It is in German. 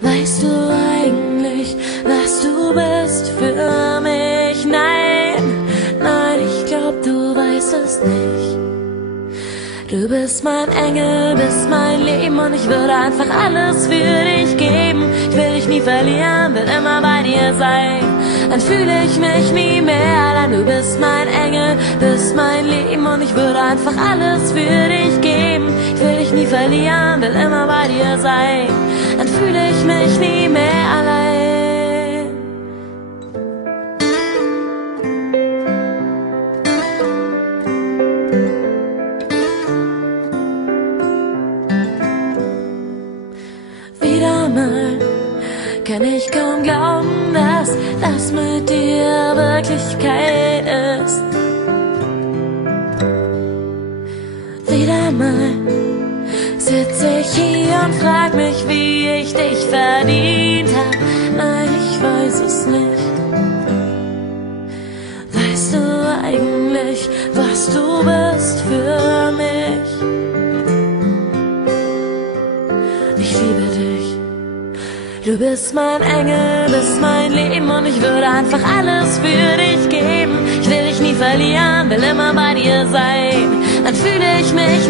Weißt du eigentlich, was du bist für mich? Nein, nein, ich glaub, du weißt es nicht. Du bist mein Engel, bist mein Leben und ich würde einfach alles für dich geben. Ich will dich nie verlieren, will immer bei dir sein. Dann fühle ich mich nie mehr allein. Du bist mein Engel, bist mein Leben und ich würde einfach alles für dich geben. Ich will dich nie verlieren, will immer bei dir sein. Dann fühle ich mich nie mehr allein. Wieder mal kann ich kaum glauben, dass das mit dir Wirklichkeit ist. Wieder mal sitz ich hier und frag mich, wie ich dich verdient hab. Nein, ich weiß es nicht. Weißt du eigentlich, was du bist für mich? Ich liebe dich. Du bist mein Engel, bist mein Leben und ich würde einfach alles für dich geben. Ich will dich nie verlieren, will immer bei dir sein. Dann fühle ich mich